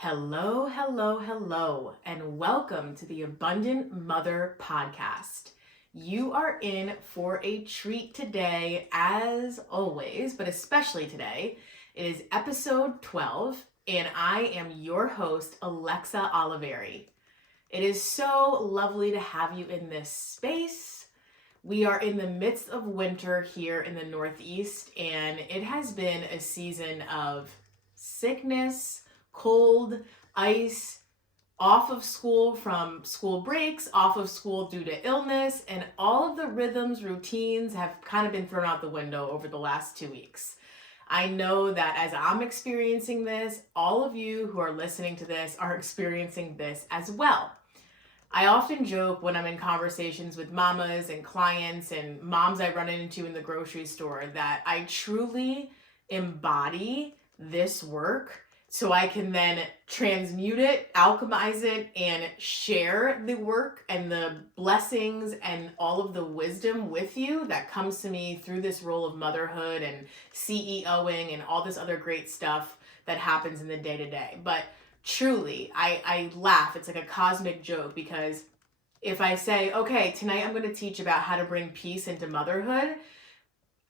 Hello, hello, hello, and welcome to the Abundant Mother Podcast. You are in for a treat today, as always, but especially today. It is episode 12, and I am your host, Alexa Oliveri. It is so lovely to have you in this space. We are in the midst of winter here in the Northeast, and it has been a season of sickness, cold, ice, off of school from school breaks, off of school due to illness, and all of the rhythms, routines have kind of been thrown out the window over the last 2 weeks. I know that as I'm experiencing this, all of you who are listening to this are experiencing this as well. I often joke when I'm in conversations with mamas and clients and moms I run into in the grocery store that I truly embody this work so I can then transmute it, alchemize it, and share the work and the blessings and all of the wisdom with you that comes to me through this role of motherhood and CEOing and all this other great stuff that happens in the day-to-day. But truly, I laugh. It's like a cosmic joke because if I say, okay, tonight I'm going to teach about how to bring peace into motherhood,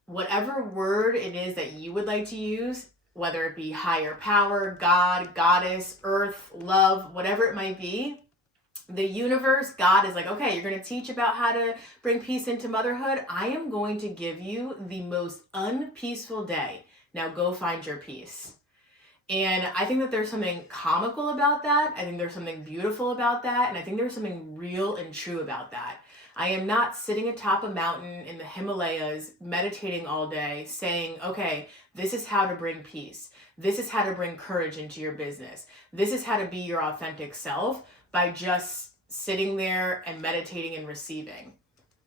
whatever word it is that you would like to use, whether it be higher power, God, goddess, earth, love, whatever it might be, the universe, God is like, okay, you're going to teach about how to bring peace into motherhood. I am going to give you the most unpeaceful day. Now go find your peace. And I think that there's something comical about that. I think there's something beautiful about that. And I think there's something real and true about that. I am not sitting atop a mountain in the Himalayas, meditating all day, saying, okay, this is how to bring peace. This is how to bring courage into your business. This is how to be your authentic self by just sitting there and meditating and receiving.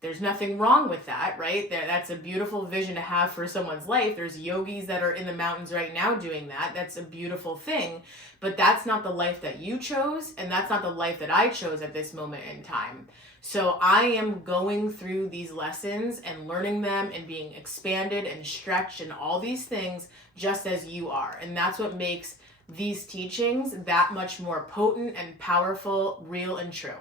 There's nothing wrong with that, right? That's a beautiful vision to have for someone's life. There's yogis that are in the mountains right now doing that. That's a beautiful thing. But that's not the life that you chose, and that's not the life that I chose at this moment in time. So I am going through these lessons and learning them and being expanded and stretched and all these things just as you are. And that's what makes these teachings that much more potent and powerful, real and true.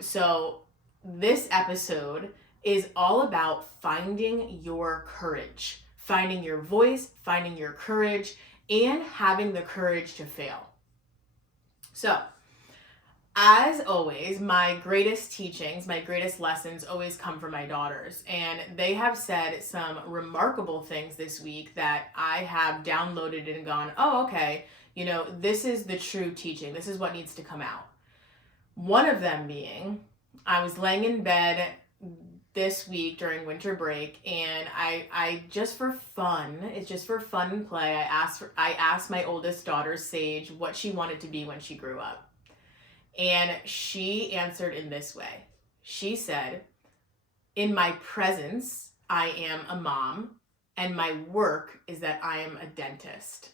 So this episode is all about finding your courage, finding your voice, finding your courage, and having the courage to fail. So, as always, my greatest teachings, my greatest lessons always come from my daughters. And they have said some remarkable things this week that I have downloaded and gone, oh, okay, this is the true teaching. This is what needs to come out. One of them being, I was laying in bed this week during winter break, and I just for fun, it's just for fun and play, I asked my oldest daughter, Sage, what she wanted to be when she grew up. And she answered in this way. She said, in my presence, I am a mom, and my work is that I am a dentist.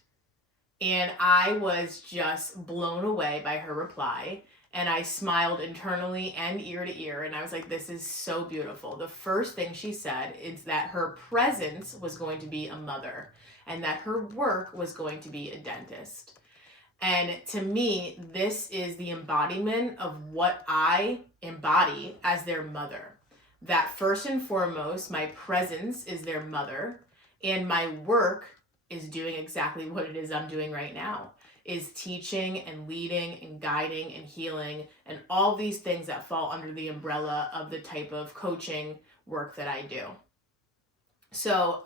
And I was just blown away by her reply. And I smiled internally and ear to ear. And I was like, this is so beautiful. The first thing she said is that her presence was going to be a mother and that her work was going to be a dentist. And to me, this is the embodiment of what I embody as their mother. That first and foremost, my presence is their mother, and my work is doing exactly what it is I'm doing right now, is teaching and leading and guiding and healing and all these things that fall under the umbrella of the type of coaching work that I do. So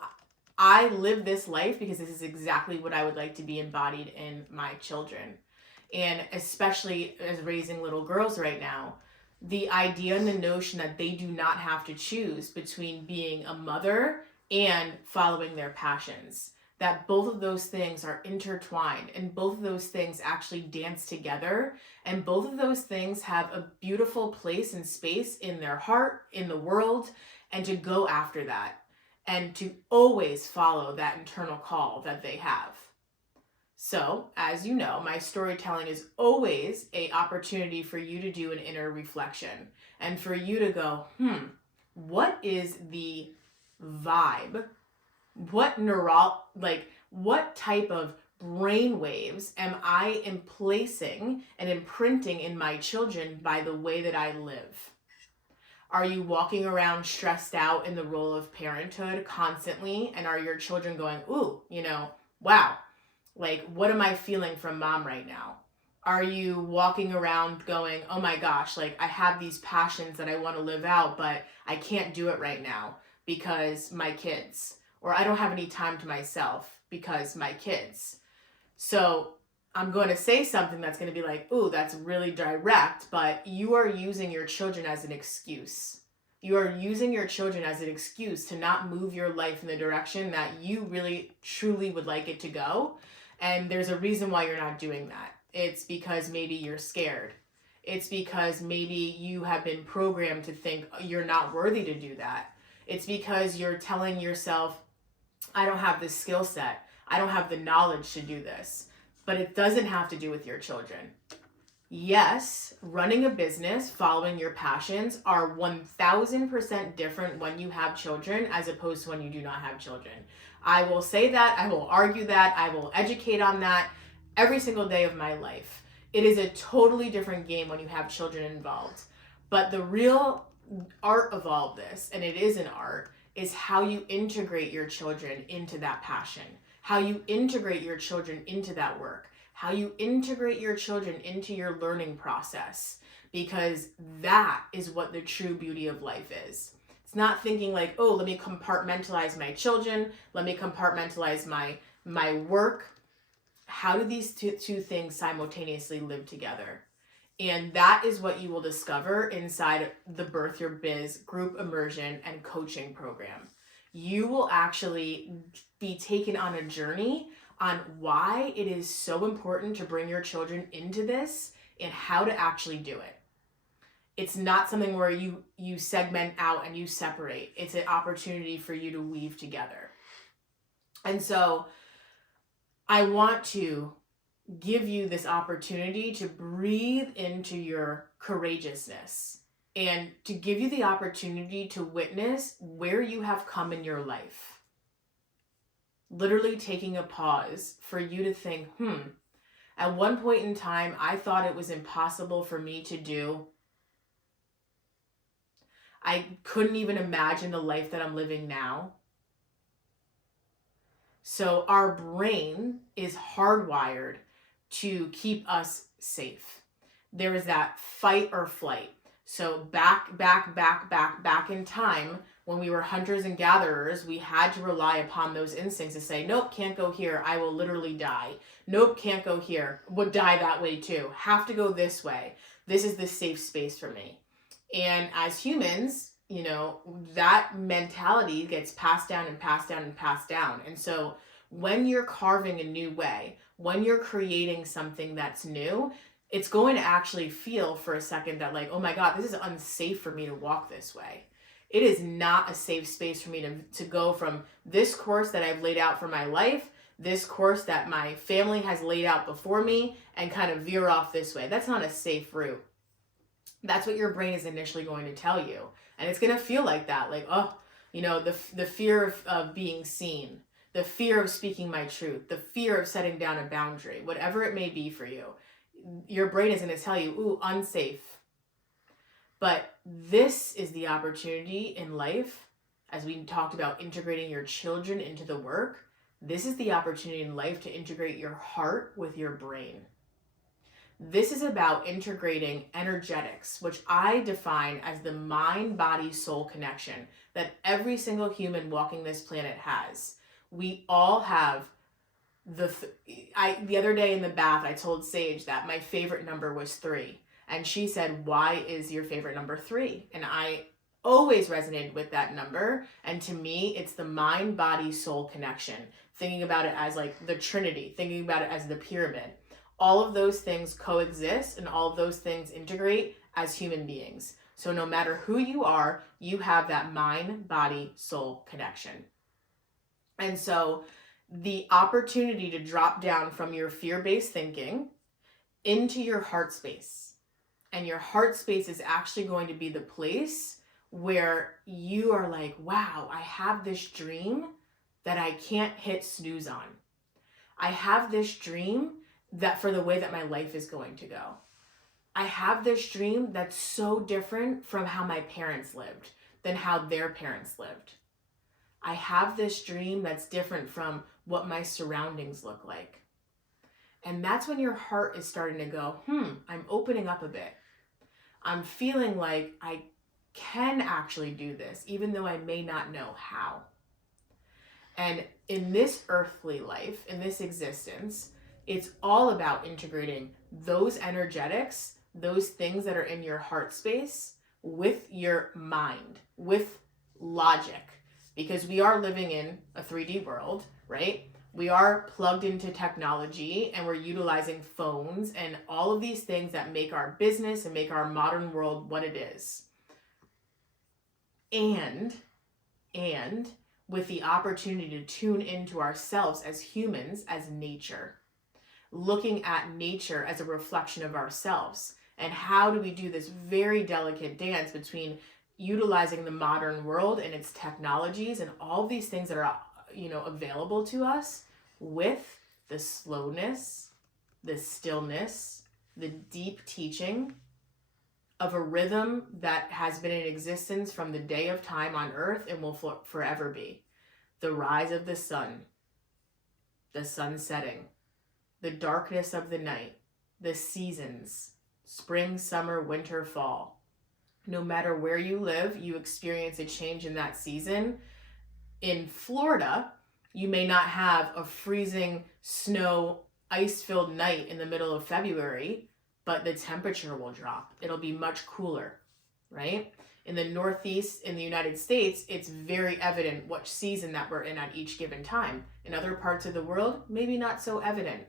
I live this life because this is exactly what I would like to be embodied in my children. And especially as raising little girls right now, the idea and the notion that they do not have to choose between being a mother and following their passions. That both of those things are intertwined and both of those things actually dance together, and both of those things have a beautiful place and space in their heart, in the world, and to go after that. And to always follow that internal call that they have. So, as you know, my storytelling is always an opportunity for you to do an inner reflection and for you to go, what is the vibe? What type of brain waves am I emplacing and imprinting in my children by the way that I live? Are you walking around stressed out in the role of parenthood constantly? And are your children going, ooh, wow, like, what am I feeling from mom right now? Are you walking around going, oh my gosh, like I have these passions that I want to live out, but I can't do it right now because my kids, or I don't have any time to myself because my kids. So I'm going to say something that's going to be like, ooh, that's really direct, but you are using your children as an excuse. You are using your children as an excuse to not move your life in the direction that you really, truly would like it to go. And there's a reason why you're not doing that. It's because maybe you're scared. It's because maybe you have been programmed to think you're not worthy to do that. It's because you're telling yourself, I don't have this skill set. I don't have the knowledge to do this. But it doesn't have to do with your children. Yes, running a business, following your passions are 1000% different when you have children as opposed to when you do not have children. I will say that, I will argue that, I will educate on that every single day of my life. It is a totally different game when you have children involved. But the real art of all of this, and it is an art, is how you integrate your children into that passion, how you integrate your children into that work, how you integrate your children into your learning process, because that is what the true beauty of life is. It's not thinking like, oh, let me compartmentalize my children, let me compartmentalize my work. How do these two things simultaneously live together? And that is what you will discover inside the Birth Your Biz group immersion and coaching program. You will actually be taken on a journey on why it is so important to bring your children into this and how to actually do it. It's not something where you segment out and you separate. It's an opportunity for you to weave together. And so I want to give you this opportunity to breathe into your courageousness and to give you the opportunity to witness where you have come in your life. Literally taking a pause for you to think, at one point in time, I thought it was impossible for me to do. I couldn't even imagine the life that I'm living now. So our brain is hardwired to keep us safe. There is that fight or flight. So back in time, when we were hunters and gatherers, we had to rely upon those instincts to say, nope, can't go here. I will literally die. Nope, can't go here. Would die that way too. Have to go this way. This is the safe space for me. And as humans, that mentality gets passed down and passed down and passed down. And so when you're carving a new way, when you're creating something that's new, it's going to actually feel for a second that like, oh my God, this is unsafe for me to walk this way. It is not a safe space for me to go from this course that I've laid out for my life, this course that my family has laid out before me, and kind of veer off this way. That's not a safe route. That's what your brain is initially going to tell you. And it's going to feel like that. Like, the fear of being seen, the fear of speaking my truth, the fear of setting down a boundary, whatever it may be for you. Your brain is going to tell you, ooh, unsafe. But this is the opportunity in life, as we talked about integrating your children into the work, this is the opportunity in life to integrate your heart with your brain. This is about integrating energetics, which I define as the mind-body-soul connection that every single human walking this planet has. We all have the other day in the bath, I told Sage that my favorite number was 3. And she said, why is your favorite number 3? And I always resonated with that number. And to me, it's the mind, body, soul connection. Thinking about it as like the Trinity, thinking about it as the pyramid. All of those things coexist and all of those things integrate as human beings. So no matter who you are, you have that mind, body, soul connection. And so the opportunity to drop down from your fear-based thinking into your heart space. And your heart space is actually going to be the place where you are like, wow, I have this dream that I can't hit snooze on. I have this dream that for the way that my life is going to go. I have this dream that's so different from how my parents lived than how their parents lived. I have this dream that's different from what my surroundings look like. And that's when your heart is starting to go, I'm opening up a bit. I'm feeling like I can actually do this, even though I may not know how. And in this earthly life, in this existence, it's all about integrating those energetics, those things that are in your heart space with your mind, with logic, because we are living in a 3D world, right? We are plugged into technology and we're utilizing phones and all of these things that make our business and make our modern world what it is. And with the opportunity to tune into ourselves as humans, as nature, looking at nature as a reflection of ourselves. And how do we do this very delicate dance between utilizing the modern world and its technologies and all these things that are, available to us, with the slowness, the stillness, the deep teaching of a rhythm that has been in existence from the day of time on earth and will forever be. The rise of the sun setting, the darkness of the night, the seasons, spring, summer, winter, fall. No matter where you live, you experience a change in that season. In Florida, you may not have a freezing snow, ice-filled night in the middle of February, but the temperature will drop. It'll be much cooler, right? In the Northeast, in the United States, it's very evident which season that we're in at each given time. In other parts of the world, maybe not so evident,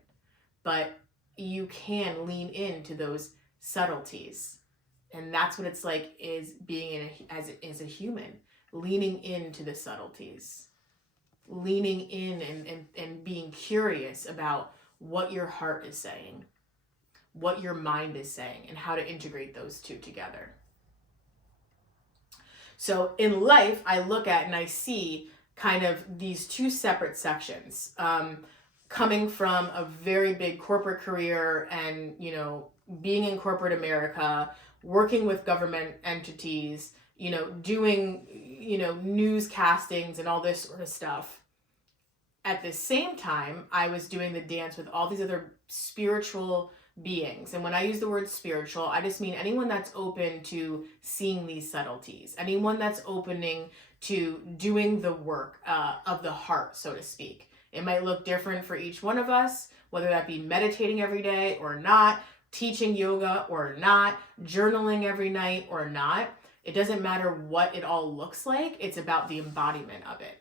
but you can lean into those subtleties. And that's what it's like is being as a human, leaning into the subtleties, leaning in and being curious about what your heart is saying, what your mind is saying, and how to integrate those two together. So in life, I look at and I see kind of these two separate sections, coming from a very bbig corporate career and, being in corporate America, working with government entities, doing, news castings and all this sort of stuff. At the same time, I was doing the dance with all these other spiritual beings. And when I use the word spiritual, I just mean anyone that's open to seeing these subtleties, anyone that's opening to doing the work of the heart, so to speak. It might look different for each one of us, whether that be meditating every day or not, teaching yoga or not, journaling every night or not. It doesn't matter what it all looks like. It's about the embodiment of it.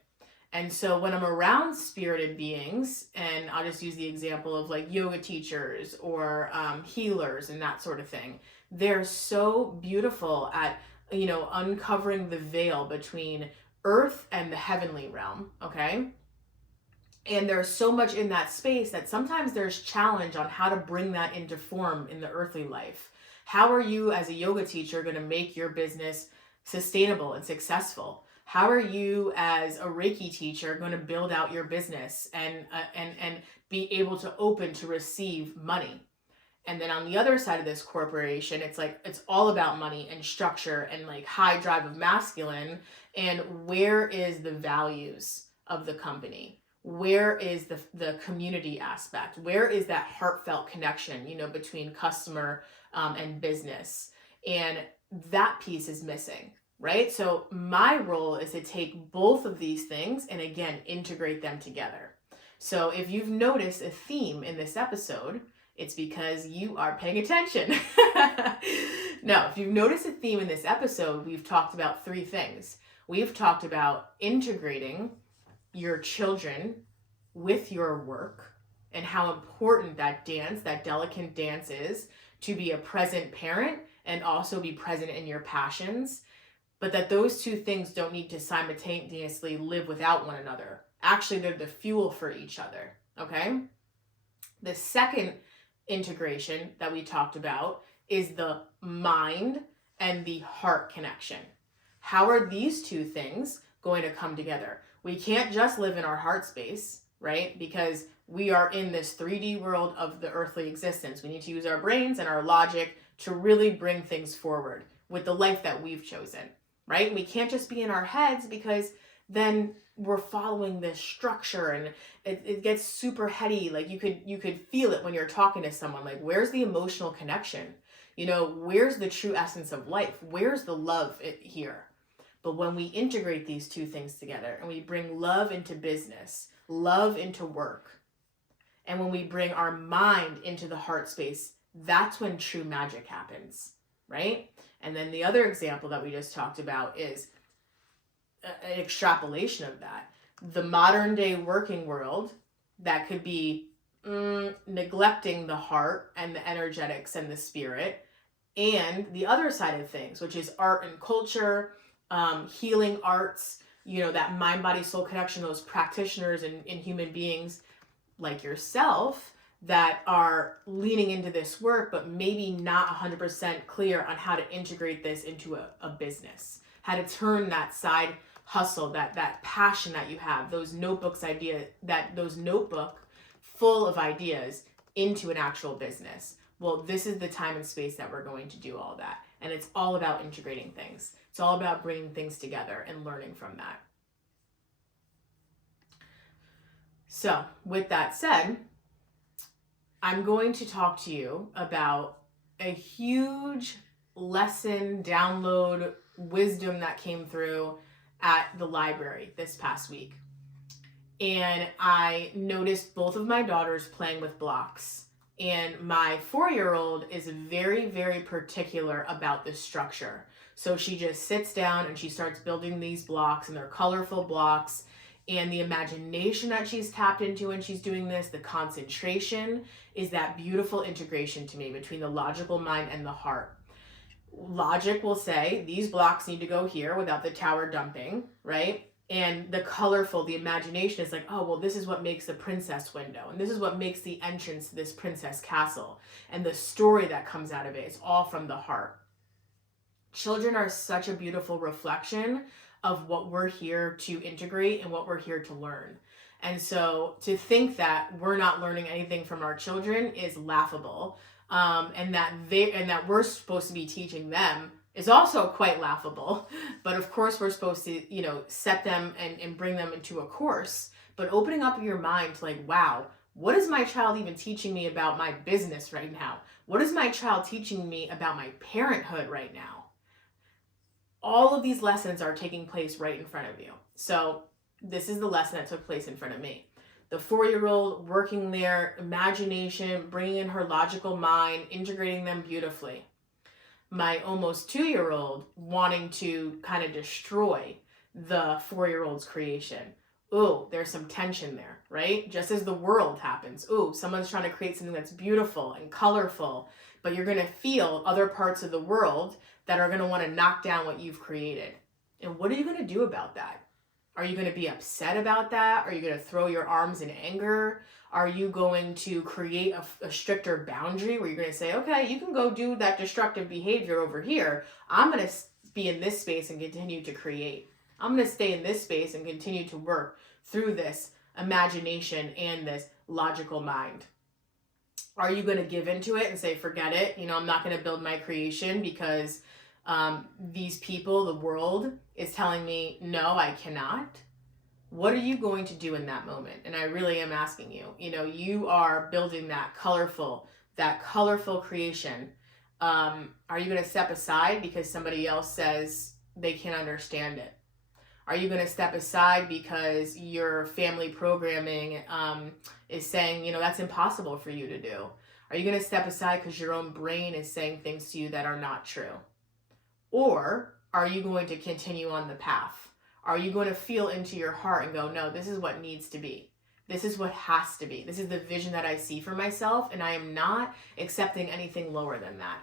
And so when I'm around spirited beings, and I'll just use the example of like yoga teachers or healers and that sort of thing, they're so beautiful at, uncovering the veil between earth and the heavenly realm, okay? And there's so much in that space that sometimes there's challenge on how to bring that into form in the earthly life. How are you as a yoga teacher going to make your business sustainable and successful? How are you as a Reiki teacher going to build out your business and be able to open to receive money? And then on the other side of this corporation, it's like, it's all about money and structure and like high drive of masculine. And where is the values of the company? Where is the community aspect? Where is that heartfelt connection, between customer and business? And that piece is missing, right? So my role is to take both of these things and again, integrate them together. So if you've noticed a theme in this episode, it's because you are paying attention. Now, if you've noticed a theme in this episode, we've talked about three things. We've talked about integrating your children with your work and how important that dance, that delicate dance is to be a present parent and also be present in your passions, but that those two things don't need to simultaneously live without one another. Actually, they're the fuel for each other, okay? The second integration that we talked about is the mind and the heart connection. How are these two things going to come together? We can't just live in our heart space, right? Because We are in this 3D world of the earthly existence. We need to use our brains and our logic to really bring things forward with the life that we've chosen, right? We can't just be in our heads, because then we're following this structure and it gets super heady. Like you could feel it when you're talking to someone. Like, where's the emotional connection? Where's the true essence of life? Where's the love here? But when we integrate these two things together and we bring love into business, love into work, and when we bring our mind into the heart space, that's when true magic happens, right? And then the other example that we just talked about is an extrapolation of that. The modern day working world that could be neglecting the heart and the energetics and the spirit, and the other side of things, which is art and culture, healing arts, that mind, body, soul connection, those practitioners and human beings like yourself that are leaning into this work, but maybe not 100% clear on how to integrate this into a business, how to turn that side hustle, that passion that you have, those notebook full of ideas into an actual business. Well, this is the time and space that we're going to do all that. And it's all about integrating things. It's all about bringing things together and learning from that. So with that said, I'm going to talk to you about a huge lesson, download, wisdom that came through at the library this past week. And I noticed both of my daughters playing with blocks. And my 4-year-old is very, very particular about this structure. So she just sits down and she starts building these blocks, and they're colorful blocks. And the imagination that she's tapped into when she's doing this, the concentration, is that beautiful integration to me between the logical mind and the heart. Logic will say, these blocks need to go here without the tower dumping, right? And the colorful, the imagination is like, oh, well, this is what makes the princess window. And this is what makes the entrance to this princess castle. And the story that comes out of it is all from the heart. Children are such a beautiful reflection of what we're here to integrate and what we're here to learn. And so to think that we're not learning anything from our children is laughable. And that we're supposed to be teaching them is also quite laughable. But of course we're supposed to, set them and bring them into a course. But opening up your mind to like, wow, what is my child even teaching me about my business right now? What is my child teaching me about my parenthood right now? All of these lessons are taking place right in front of you. So this is the lesson that took place in front of me. The 4-year-old working their imagination, bringing in her logical mind, integrating them beautifully. My almost 2-year-old wanting to kind of destroy the 4-year-old's creation. Ooh, there's some tension there, right? Just as the world happens. Ooh, someone's trying to create something that's beautiful and colorful, but you're going to feel other parts of the world that are going to want to knock down what you've created. And what are you going to do about that? Are you going to be upset about that? Are you going to throw your arms in anger? Are you going to create a stricter boundary where you're going to say, okay, you can go do that destructive behavior over here. I'm going to be in this space and continue to create. I'm going to stay in this space and continue to work through this imagination and this logical mind. Are you going to give into it and say, forget it? I'm not going to build my creation because these people, the world, is telling me, no, I cannot. What are you going to do in that moment? And I really am asking you, you are building that colorful creation. Are you going to step aside because somebody else says they can't understand it? Are you going to step aside because your family programming is saying, that's impossible for you to do? Are you going to step aside because your own brain is saying things to you that are not true? Or are you going to continue on the path? Are you going to feel into your heart and go, no, this is what needs to be. This is what has to be. This is the vision that I see for myself, and I am not accepting anything lower than that.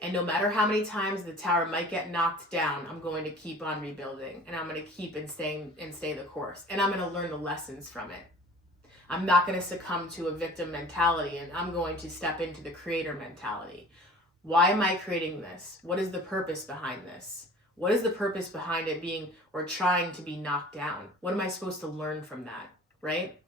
And no matter how many times the tower might get knocked down, I'm going to keep on rebuilding, and I'm going to keep and stay the course. And I'm going to learn the lessons from it. I'm not going to succumb to a victim mentality, and I'm going to step into the creator mentality. Why am I creating this? What is the purpose behind this? What is the purpose behind it being or trying to be knocked down? What am I supposed to learn from that, right?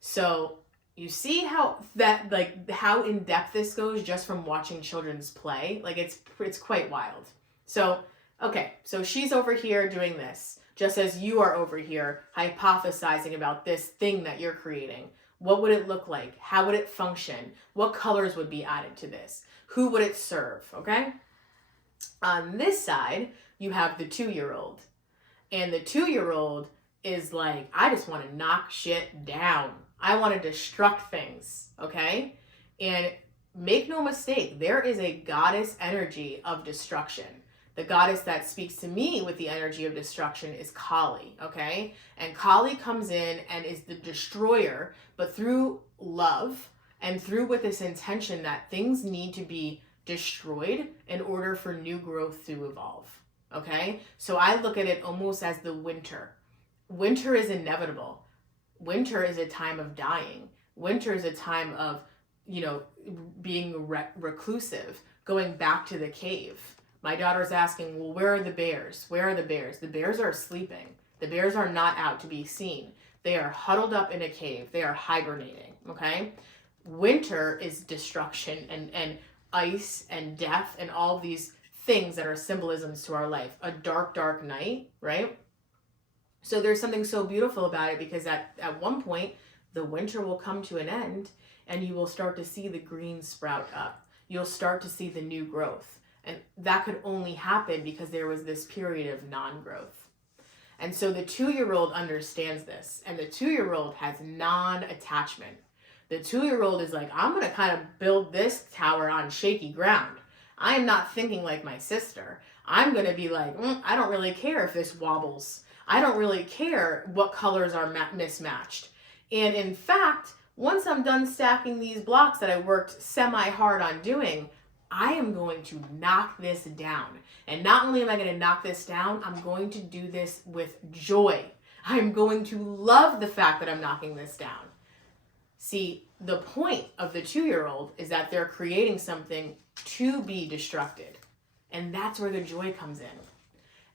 So, You see how that, like, how in depth this goes just from watching children's play? Like, it's quite wild. So, okay, so she's over here doing this, just as you are over here hypothesizing about this thing that you're creating. What would it look like? How would it function? What colors would be added to this? Who would it serve? Okay? On this side, you have the 2-year-old. And the 2-year-old is like, I just want to knock shit down. I want to destruct things, okay? And make no mistake, there is a goddess energy of destruction. The goddess that speaks to me with the energy of destruction is Kali, okay? And Kali comes in and is the destroyer, but through love and through with this intention that things need to be destroyed in order for new growth to evolve, okay? So I look at it almost as the winter. Winter is inevitable. Winter is a time of dying. Winter is a time of, being reclusive, going back to the cave. My daughter's asking, well, where are the bears? Where are the bears? The bears are sleeping. The bears are not out to be seen. They are huddled up in a cave. They are hibernating, okay? Winter is destruction and ice and death and all these things that are symbolisms to our life. A dark, dark night, right? So there's something so beautiful about it, because at one point, the winter will come to an end and you will start to see the green sprout up. You'll start to see the new growth. And that could only happen because there was this period of non-growth. And so the 2-year-old understands this, and the 2-year-old has non-attachment. The 2-year-old is like, I'm going to kind of build this tower on shaky ground. I'm not thinking like my sister. I'm going to be like, I don't really care if this wobbles. I don't really care what colors are mismatched. And in fact, once I'm done stacking these blocks that I worked semi-hard on doing, I am going to knock this down. And not only am I going to knock this down, I'm going to do this with joy. I'm going to love the fact that I'm knocking this down. See, the point of the 2-year-old is that they're creating something to be destructed. And that's where the joy comes in.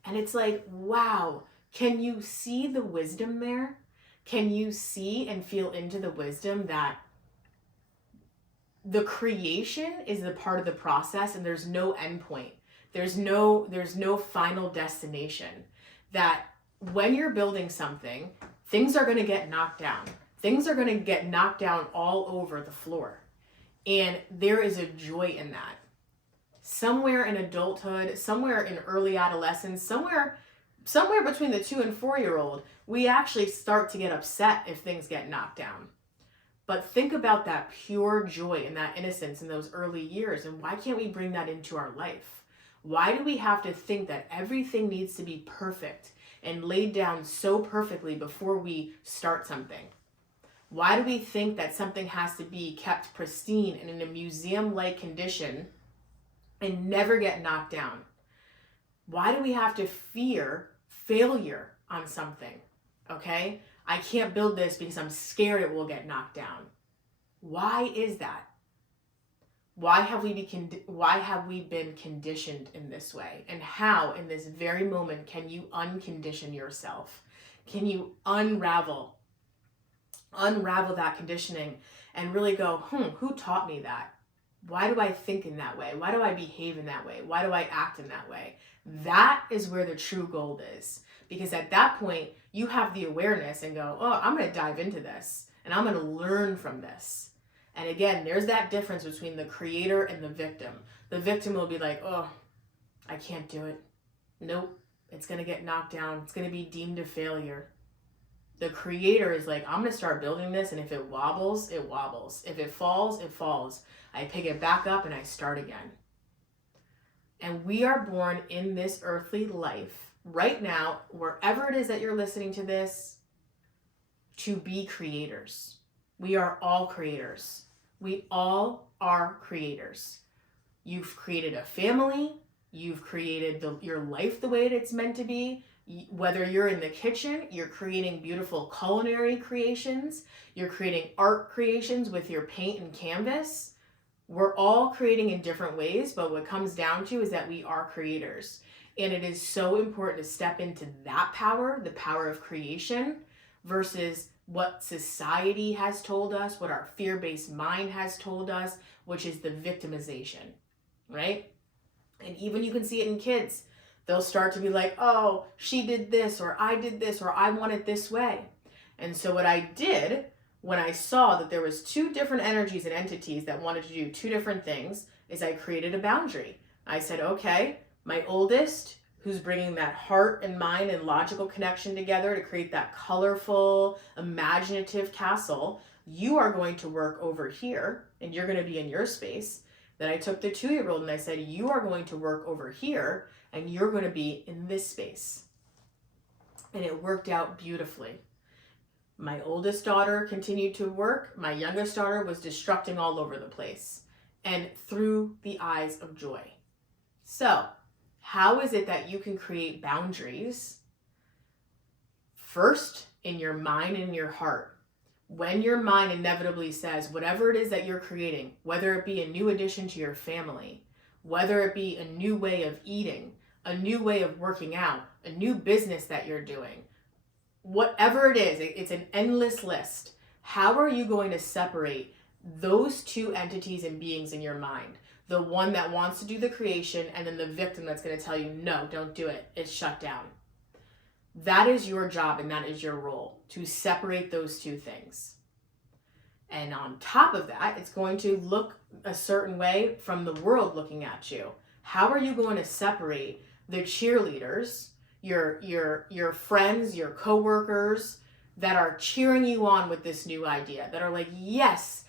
And it's like, wow, can you see the wisdom there? Can you see and feel into the wisdom that the creation is the part of the process and there's no end point. There's no final destination. That when you're building something, things are going to get knocked down. Things are going to get knocked down all over the floor. And there is a joy in that. Somewhere in adulthood, somewhere in early adolescence, somewhere between the 2 and 4-year-old, we actually start to get upset if things get knocked down. But think about that pure joy and that innocence in those early years, and why can't we bring that into our life? Why do we have to think that everything needs to be perfect and laid down so perfectly before we start something? Why do we think that something has to be kept pristine and in a museum-like condition and never get knocked down? Why do we have to fear failure on something? Okay? I can't build this because I'm scared it will get knocked down. Why is that? Why have we been conditioned in this way? And how, in this very moment, can you uncondition yourself? Can you unravel that conditioning and really go, who taught me that? Why do I think in that way? Why do I behave in that way? Why do I act in that way? That is where the true gold is. Because at that point, you have the awareness and go, I'm going to dive into this and I'm going to learn from this. And again, there's that difference between the creator and the victim. The victim will be like, I can't do it. Nope, it's going to get knocked down. It's going to be deemed a failure. The creator is like, I'm going to start building this, and if it wobbles, it wobbles. If it falls, it falls. I pick it back up and I start again. And we are born in this earthly life right now, wherever it is that you're listening to this, to be creators. We are all creators. We all are creators. You've created a family. You've created your life the way it's meant to be. Whether you're in the kitchen, you're creating beautiful culinary creations. You're creating art creations with your paint and canvas. We're all creating in different ways, but what it comes down to is that we are creators. And it is so important to step into that power, the power of creation, versus what society has told us, what our fear-based mind has told us, which is the victimization, right? And even you can see it in kids. They'll start to be like, oh, she did this, or I did this, or I want it this way. And so what I did when I saw that there was two different energies and entities that wanted to do two different things is I created a boundary. I said, okay, my oldest, who's bringing that heart and mind and logical connection together to create that colorful, imaginative castle, you are going to work over here and you're going to be in your space. Then I took the 2-year-old and I said, you are going to work over here and you're going to be in this space. And it worked out beautifully. My oldest daughter continued to work. My youngest daughter was destructing all over the place, and through the eyes of joy. So, how is it that you can create boundaries? First, in your mind and your heart. When your mind inevitably says whatever it is that you're creating, whether it be a new addition to your family, whether it be a new way of eating, a new way of working out, a new business that you're doing, whatever it is, it's an endless list. How are you going to separate those two entities and beings in your mind? The one that wants to do the creation and then the victim that's going to tell you, no, don't do it. It's shut down. That is your job and that is your role, to separate those two things. And on top of that, it's going to look a certain way from the world looking at you. How are you going to separate the cheerleaders, your friends, your coworkers that are cheering you on with this new idea, that are like, yes,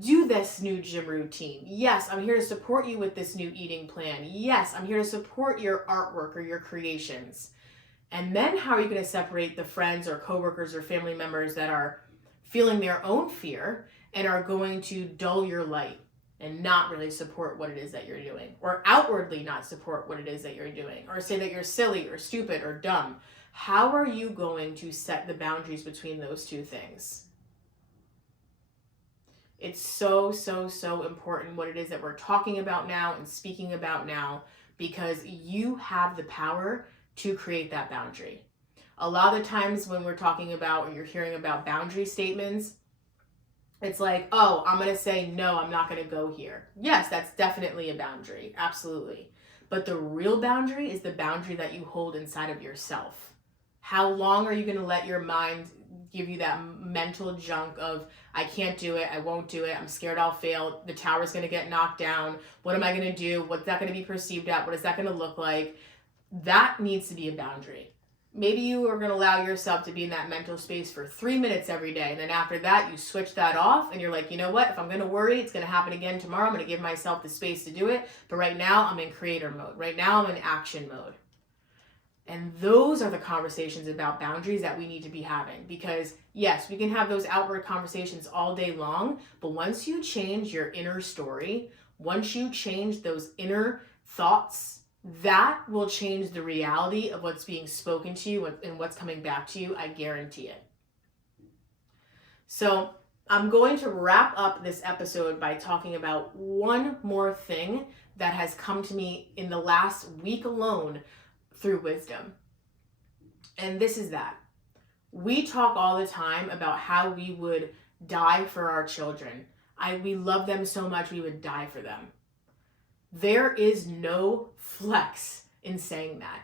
do this new gym routine. Yes, I'm here to support you with this new eating plan. Yes, I'm here to support your artwork or your creations. And then how are you going to separate the friends or coworkers or family members that are feeling their own fear and are going to dull your light and not really support what it is that you're doing, or outwardly not support what it is that you're doing, or say that you're silly or stupid or dumb? How are you going to set the boundaries between those two things? It's so, so, so important what it is that we're talking about now and speaking about now, because you have the power to create that boundary. A lot of the times when we're talking about, or you're hearing about boundary statements, it's like, oh, I'm going to say, no, I'm not going to go here. Yes, that's definitely a boundary. Absolutely. But the real boundary is the boundary that you hold inside of yourself. How long are you going to let your mind give you that mental junk of, I can't do it, I won't do it, I'm scared I'll fail, the tower's going to get knocked down, what am I going to do, what's that going to be perceived at, what is that going to look like? That needs to be a boundary. Maybe you are going to allow yourself to be in that mental space for 3 minutes every day. And then after that, you switch that off and you're like, you know what? If I'm going to worry, it's going to happen again tomorrow. I'm going to give myself the space to do it. But right now, I'm in creator mode. Right now, I'm in action mode. And those are the conversations about boundaries that we need to be having. Because yes, we can have those outward conversations all day long. But once you change your inner story, once you change those inner thoughts, that will change the reality of what's being spoken to you and what's coming back to you. I guarantee it. So I'm going to wrap up this episode by talking about one more thing that has come to me in the last week alone through wisdom. And this is that. We talk all the time about how we would die for our children. We love them so much we would die for them. There is no flex in saying that.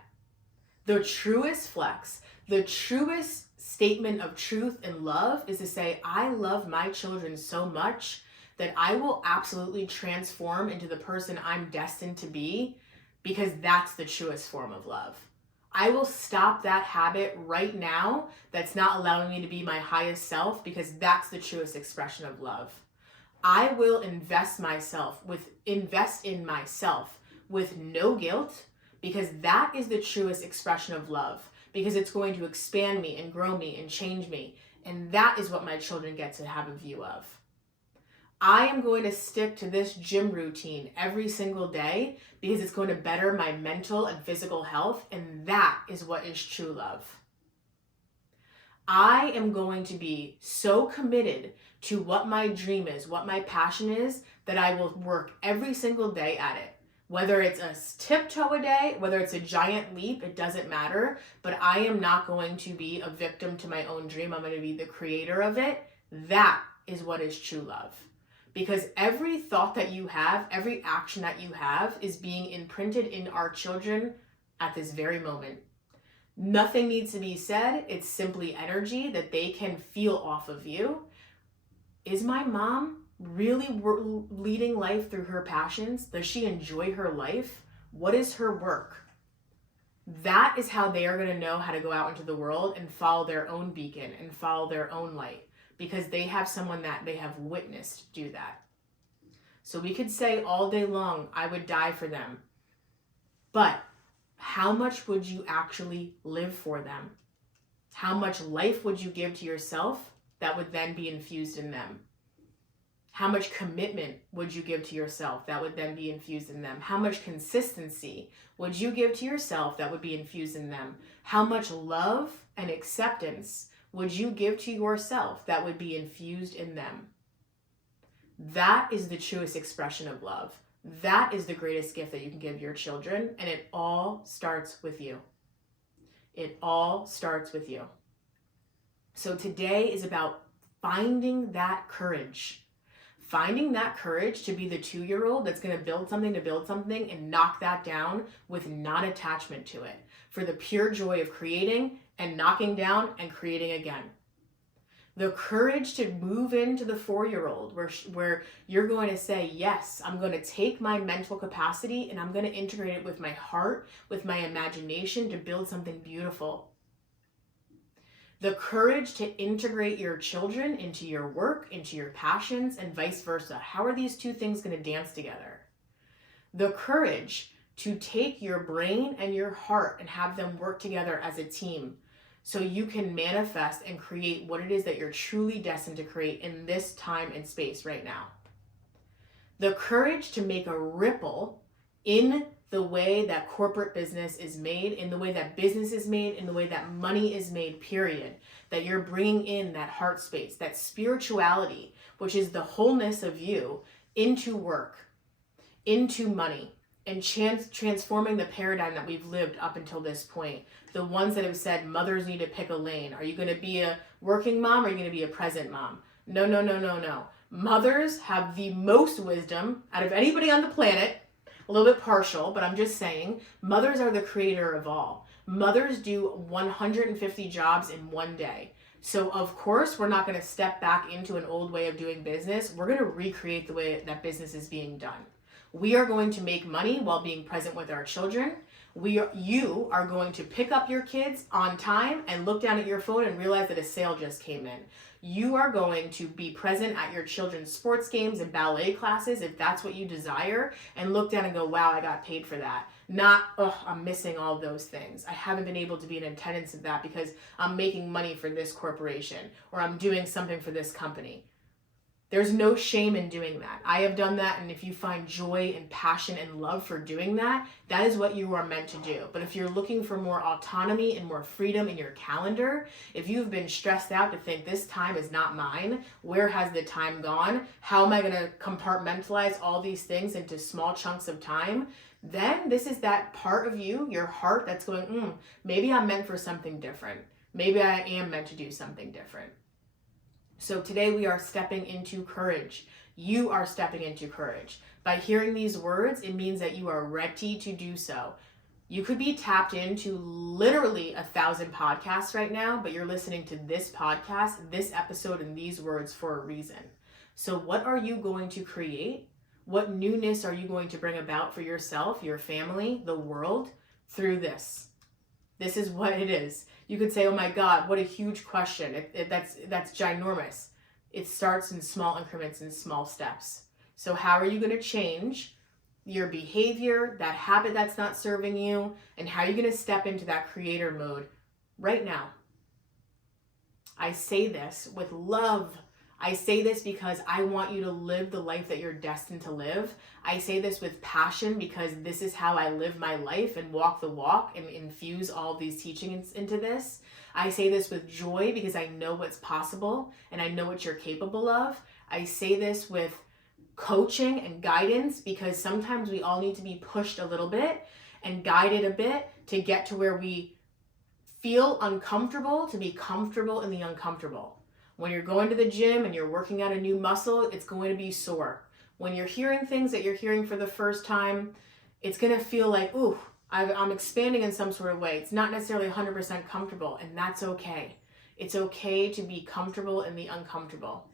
The truest flex, the truest statement of truth and love is to say, I love my children so much that I will absolutely transform into the person I'm destined to be, because that's the truest form of love. I will stop that habit right now that's not allowing me to be my highest self, because that's the truest expression of love. I will invest in myself with no guilt, because that is the truest expression of love, because it's going to expand me and grow me and change me. And that is what my children get to have a view of. I am going to stick to this gym routine every single day because it's going to better my mental and physical health. And that is what is true love. I am going to be so committed to what my dream is, what my passion is, that I will work every single day at it. Whether it's a tiptoe a day, whether it's a giant leap, it doesn't matter. But I am not going to be a victim to my own dream. I'm going to be the creator of it. That is what is true love. Because every thought that you have, every action that you have is being imprinted in our children at this very moment. Nothing needs to be said. It's simply energy that they can feel off of you. Is my mom really leading life through her passions? Does she enjoy her life? What is her work? That is how they are going to know how to go out into the world and follow their own beacon and follow their own light, because they have someone that they have witnessed do that. So we could say all day long, I would die for them. But how much would you actually live for them? How much life would you give to yourself that would then be infused in them? How much commitment would you give to yourself that would then be infused in them? How much consistency would you give to yourself that would be infused in them? How much love and acceptance would you give to yourself that would be infused in them? That is the truest expression of love. That is the greatest gift that you can give your children, and it all starts with you. It all starts with you. So today is about finding that courage. Finding that courage to be the 2-year-old that's going to build something and knock that down with non-attachment to it, for the pure joy of creating and knocking down and creating again. The courage to move into the 4-year-old where you're going to say, yes, I'm going to take my mental capacity and I'm going to integrate it with my heart, with my imagination to build something beautiful. The courage to integrate your children into your work, into your passions, and vice versa. How are these two things going to dance together? The courage to take your brain and your heart and have them work together as a team so you can manifest and create what it is that you're truly destined to create in this time and space right now. The courage to make a ripple in the way that corporate business is made, in the way that business is made, in the way that money is made, period. That you're bringing in that heart space, that spirituality, which is the wholeness of you, into work, into money, and transforming the paradigm that we've lived up until this point. The ones that have said mothers need to pick a lane. Are you going to be a working mom or are you going to be a present mom? No. Mothers have the most wisdom out of anybody on the planet. A little bit partial, but I'm just saying, mothers are the creator of all. Mothers do 150 jobs in one day. So of course, we're not going to step back into an old way of doing business. We're going to recreate the way that business is being done. We are going to make money while being present with our children. You are going to pick up your kids on time and look down at your phone and realize that a sale just came in. You are going to be present at your children's sports games and ballet classes if that's what you desire, and look down and go, wow, I got paid for that. Not, oh, I'm missing all those things. I haven't been able to be in attendance of that because I'm making money for this corporation or I'm doing something for this company. There's no shame in doing that. I have done that, and if you find joy and passion and love for doing that, that is what you are meant to do. But if you're looking for more autonomy and more freedom in your calendar, if you've been stressed out to think this time is not mine, where has the time gone? How am I going to compartmentalize all these things into small chunks of time? Then this is that part of you, your heart, that's going, maybe I'm meant for something different. Maybe I am meant to do something different. So today we are stepping into courage. You are stepping into courage. By hearing these words, it means that you are ready to do so. You could be tapped into literally 1,000 podcasts right now, but you're listening to this podcast, this episode, and these words for a reason. So what are you going to create? What newness are you going to bring about for yourself, your family, the world through this? This is what it is. You could say, oh my God, what a huge question. That's ginormous. It starts in small increments and small steps. So how are you going to change your behavior, that habit that's not serving you, and how are you going to step into that creator mode right now? I say this with love. I say this because I want you to live the life that you're destined to live. I say this with passion because this is how I live my life and walk the walk and infuse all of these teachings into this. I say this with joy because I know what's possible and I know what you're capable of. I say this with coaching and guidance, because sometimes we all need to be pushed a little bit and guided a bit to get to where we feel uncomfortable, to be comfortable in the uncomfortable. When you're going to the gym and you're working out a new muscle, it's going to be sore. When you're hearing things that you're hearing for the first time, it's going to feel like, ooh, I'm expanding in some sort of way. It's not necessarily 100% comfortable, and that's okay. It's okay to be comfortable in the uncomfortable.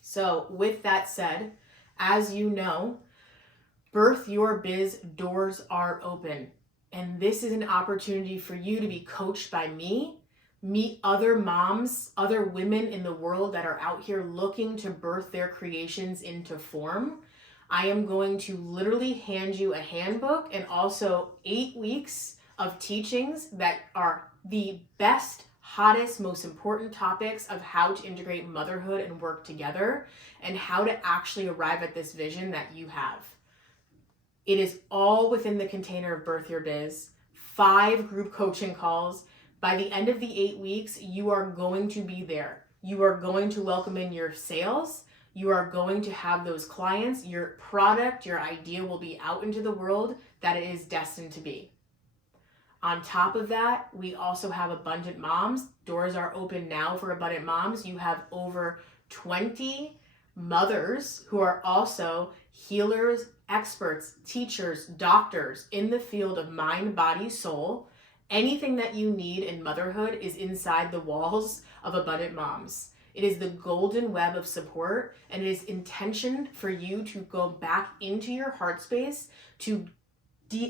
So with that said, as you know, Birth Your Biz doors are open. And this is an opportunity for you to be coached by me, meet other moms, other women in the world that are out here looking to birth their creations into form. I am going to literally hand you a handbook and also 8 weeks of teachings that are the best, hottest, most important topics of how to integrate motherhood and work together, and how to actually arrive at this vision that you have. It is all within the container of Birth Your Biz, 5 group coaching calls. By the end of the 8 weeks, you are going to be there. You are going to welcome in your sales. You are going to have those clients. Your product, your idea will be out into the world that it is destined to be. On top of that, we also have Abundant Moms. Doors are open now for Abundant Moms. You have over 20 mothers who are also healers, experts, teachers, doctors in the field of mind, body, soul. Anything that you need in motherhood is inside the walls of Abundant Moms. It is the golden web of support, and it is intentioned for you to go back into your heart space, to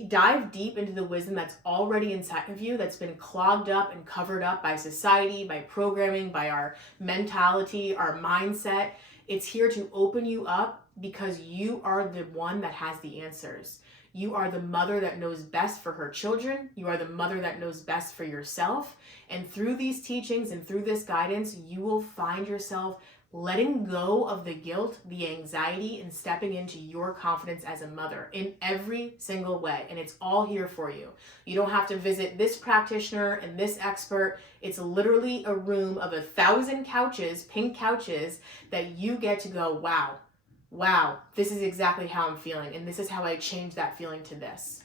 dive deep into the wisdom that's already inside of you, that's been clogged up and covered up by society, by programming, by our mentality, our mindset. It's here to open you up because you are the one that has the answers. You are the mother that knows best for her children. You are the mother that knows best for yourself. And through these teachings and through this guidance, you will find yourself letting go of the guilt, the anxiety, and stepping into your confidence as a mother in every single way. And it's all here for you. You don't have to visit this practitioner and this expert. It's literally a room of 1,000 couches, pink couches, that you get to go, wow, this is exactly how I'm feeling. And this is how I change that feeling to this.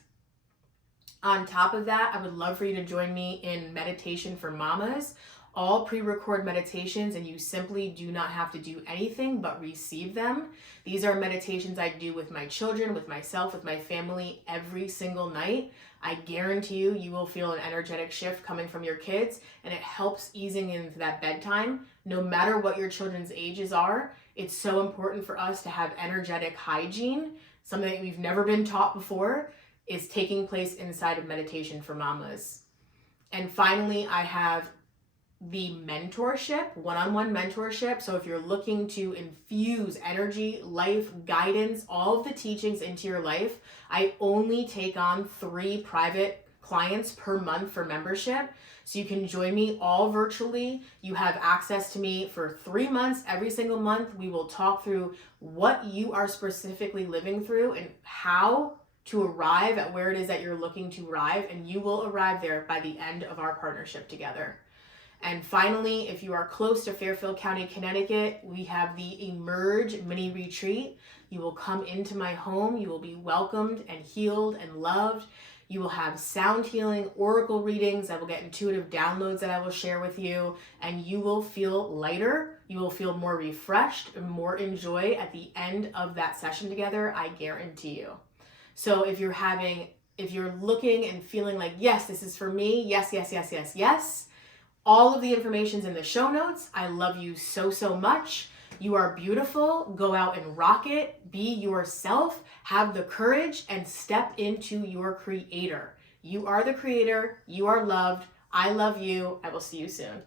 On top of that, I would love for you to join me in Meditation for Mamas. All pre-record meditations, and you simply do not have to do anything but receive them. These are meditations I do with my children, with myself, with my family every single night. I guarantee you, you will feel an energetic shift coming from your kids, and it helps easing into that bedtime. No matter what your children's ages are, it's so important for us to have energetic hygiene. Something that we've never been taught before is taking place inside of Meditation for Mamas. And finally, I have the mentorship, one-on-one mentorship. So if you're looking to infuse energy, life, guidance, all of the teachings into your life, I only take on 3 private clients per month for membership. So you can join me all virtually. You have access to me for 3 months. Every single month, we will talk through what you are specifically living through and how to arrive at where it is that you're looking to arrive. And you will arrive there by the end of our partnership together. And finally, if you are close to Fairfield County, Connecticut, we have the Emerge mini retreat. You will come into my home. You will be welcomed and healed and loved. You will have sound healing, oracle readings. I will get intuitive downloads that I will share with you, and you will feel lighter. You will feel more refreshed and more in joy at the end of that session together, I guarantee you. So if you're looking and feeling like, yes, this is for me, yes, all of the information's in the show notes. I love you so, so much. You are beautiful. Go out and rock it. Be yourself. Have the courage and step into your creator. You are the creator. You are loved. I love you. I will see you soon.